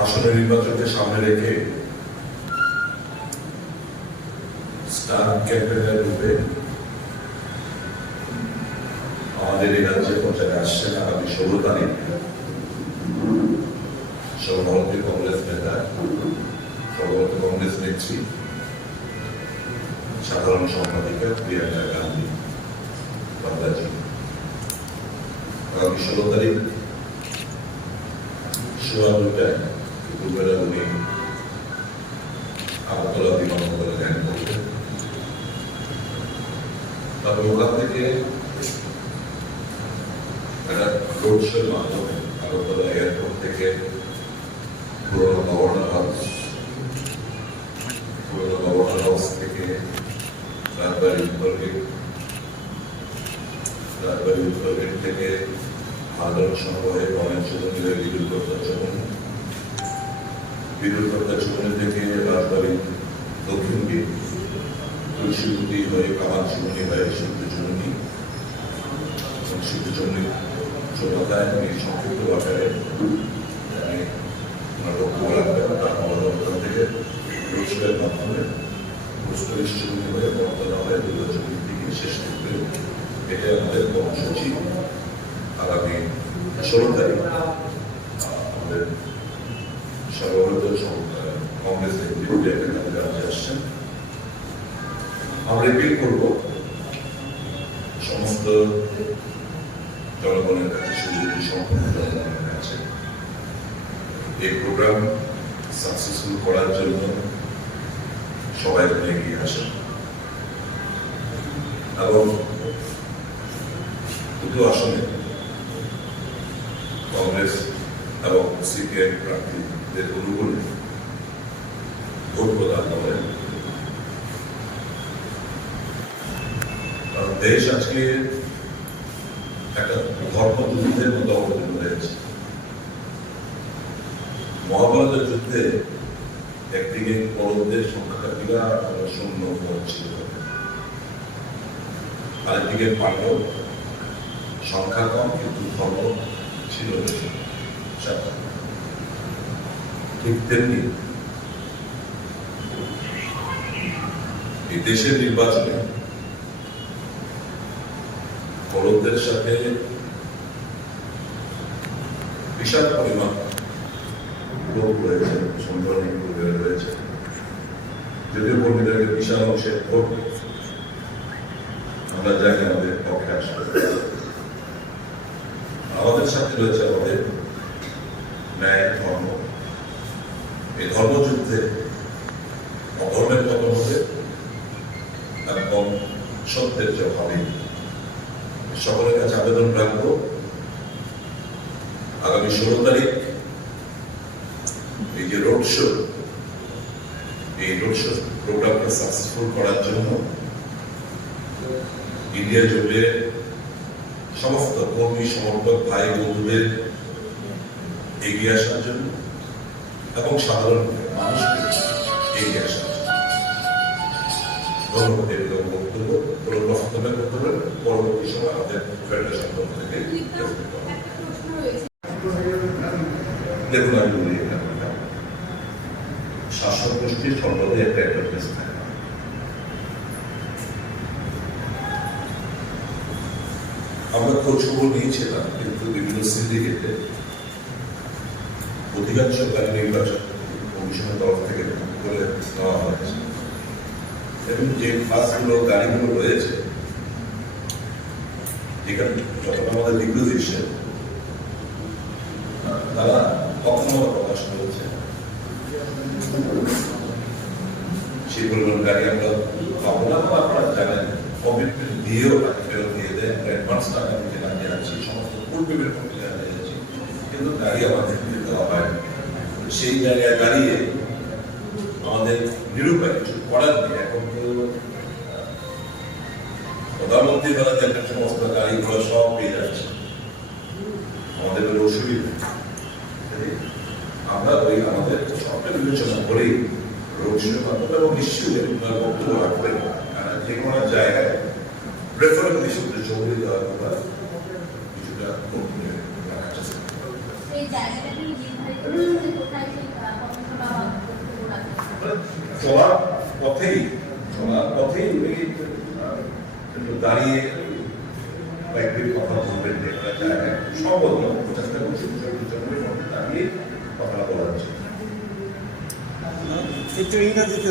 আসন্ন নির্বাচনকে সামনে রেখে আমাদের এই রাজ্যে পর্যায়ে আসছেন আগামী ষোলো তারিখ। সর্বভারতীয় কংগ্রেস নেতা সর্বভারতীয় কংগ্রেস নেত্রী, সাধারণ সম্পাদিকা প্রিয়াঙ্কা গান্ধী বাংলাজি আগামী ষোলো তারিখ, সোয়া দুটায় দুপুরবেলা উনি আগরতলা বিমানবন্দরে ল্যান্ড করবেন তারপর ওখান থেকে একটা রোড শোর মাধ্যমে আগরতলা এয়ারপোর্ট থেকে পুরোনো গভর্নর হাউস পুরোনো গভর্নর হাউস থেকে রাজবাড়ি উত্তর গেট রাজবাড়ি উত্তর গেট থেকে আন্দোলন সংগ্রহে ময়নচৌধুরী হয়ে বিদ্যুৎ প্রত্যাচরণ বিদ্যুৎ প্রত্যাচরণ থেকে রাজবাড়ি দক্ষিণ গেট তুলসীপুতি হয়ে কামান চুমনি হয়ে থেকে রোজগারের মাধ্যমে রোজগারের চুমনি হয়ে দুর্গাচুমনি শেষ করবে এটা আমাদের কর্মসূচি। আগামী ষোলো তারিখ। সর্বভারতীয় কংগ্রেস নেতৃত্বে এখানে রাজ্যে আসছেন, আমরা এপিল করব। সমস্ত জনগণের কাছে সুযোগী সম্পন্ন জনগণের কাছে। এই প্রোগ্রাম সাকসেসফুল করার জন্য সবাই যেন এগিয়ে আসেন। এবং দুটো আসনে কংগ্রেস এবং সিপিআই প্রার্থীদের অনুকূলে ভোট প্রদান করেন কারণ দেশ আজকে একটা ধর্মযুদ্ধের মতো অবতীর্ণ হয়েছে মহাভারতের যুদ্ধে একদিকে কৌরবদের সংখ্যাটা বিরাট শূন্য ছিল আরেকদিকে পাণ্ডব সংখ্যা কম, কিন্তু ধর্ম ছিল সাদা। ঠিক তেমনি দেশের নির্বাচনে বড়দের সাথে বিশাল পরিমাণ লোক রয়েছে, সংগঠনিক রয়েছে। যদিও কর্মীদেরকে বিশাল অংশের ভোট আমরা জানি আমাদের পক্ষে আসবে আমাদের সাথে রয়েছে আমাদের ন্যায় ধর্ম। এই ধর্মযুদ্ধে, অধর্মের পতন হবে এবং সত্যের যে হবে সকলের কাছে আবেদন রাখব, আগামী ষোলো তারিখ এই যে রোড শো এই রোড শো প্রোগ্রামকে সাকসেসফুল করার জন্য ইন্ডিয়া জুড়ে সমস্ত কর্মী, সমর্থক ভাই বন্ধুদের এগিয়ে আসার জন্য এবং সাধারণ মানুষকে এগিয়ে জন্য ধন্যবাদ বক্তব্য পরবর্তী সময় আমাদের ফেডারেশন পক্ষ থেকে দেখুন আমি বলি শাসক গোষ্ঠীর একটা অ্যাডভার্টাইজ থাকে আমরা খোঁজ খবর নিয়েছিলাম, কিন্তু বিভিন্ন সিন্ডিকেটে অধিকাংশকারী নির্বাচন কমিশনের তরফ থেকে করে নেওয়া হয়েছে। এবং যে বাসগুলো গাড়িগুলো রয়েছে যেখানে যতটা আমাদের রিকুইজিশন তারা অক্ষমতা প্রকাশ করেছে। সেই পরিমাণ গাড়ি আমরা পাবো না, বা আপনারা জানেন কমিটমেন্ট দিয়েও ফেরত দিয়ে দেয় অ্যাডভান্স টাকা দিতে না যাচ্ছি সমস্ত ফুল পেমেন্ট কিন্তু গাড়ি আমাদের দেওয়া হয় সেই জায়গায় দাঁড়িয়ে আমাদের নিরুপায় কিছু করার নেই। এখন তো প্রধানমন্ত্রী দ্বারা যে একটা সমস্ত গাড়িগুলো সব পেয়ে যাচ্ছে। আমাদের কোনো অসুবিধা আমরা ওই আমাদের সবটা বিবেচনা করেই রোগশীলের মাধ্যমে এবং নিশ্চয়ই বক্তব্য রাখবেন কারণ যে কোনো জায়গায় প্রেফারেন্স দেওয়ার কথা কিছুটা কমিয়ে চলার পথেই চলার পথেই উনি দাঁড়িয়ে কয়েকদিন কথা বলবেন হ্যাঁ, সম্ভব না দাঁড়িয়ে কথা বলা উচিত একটু ইংরাজিতে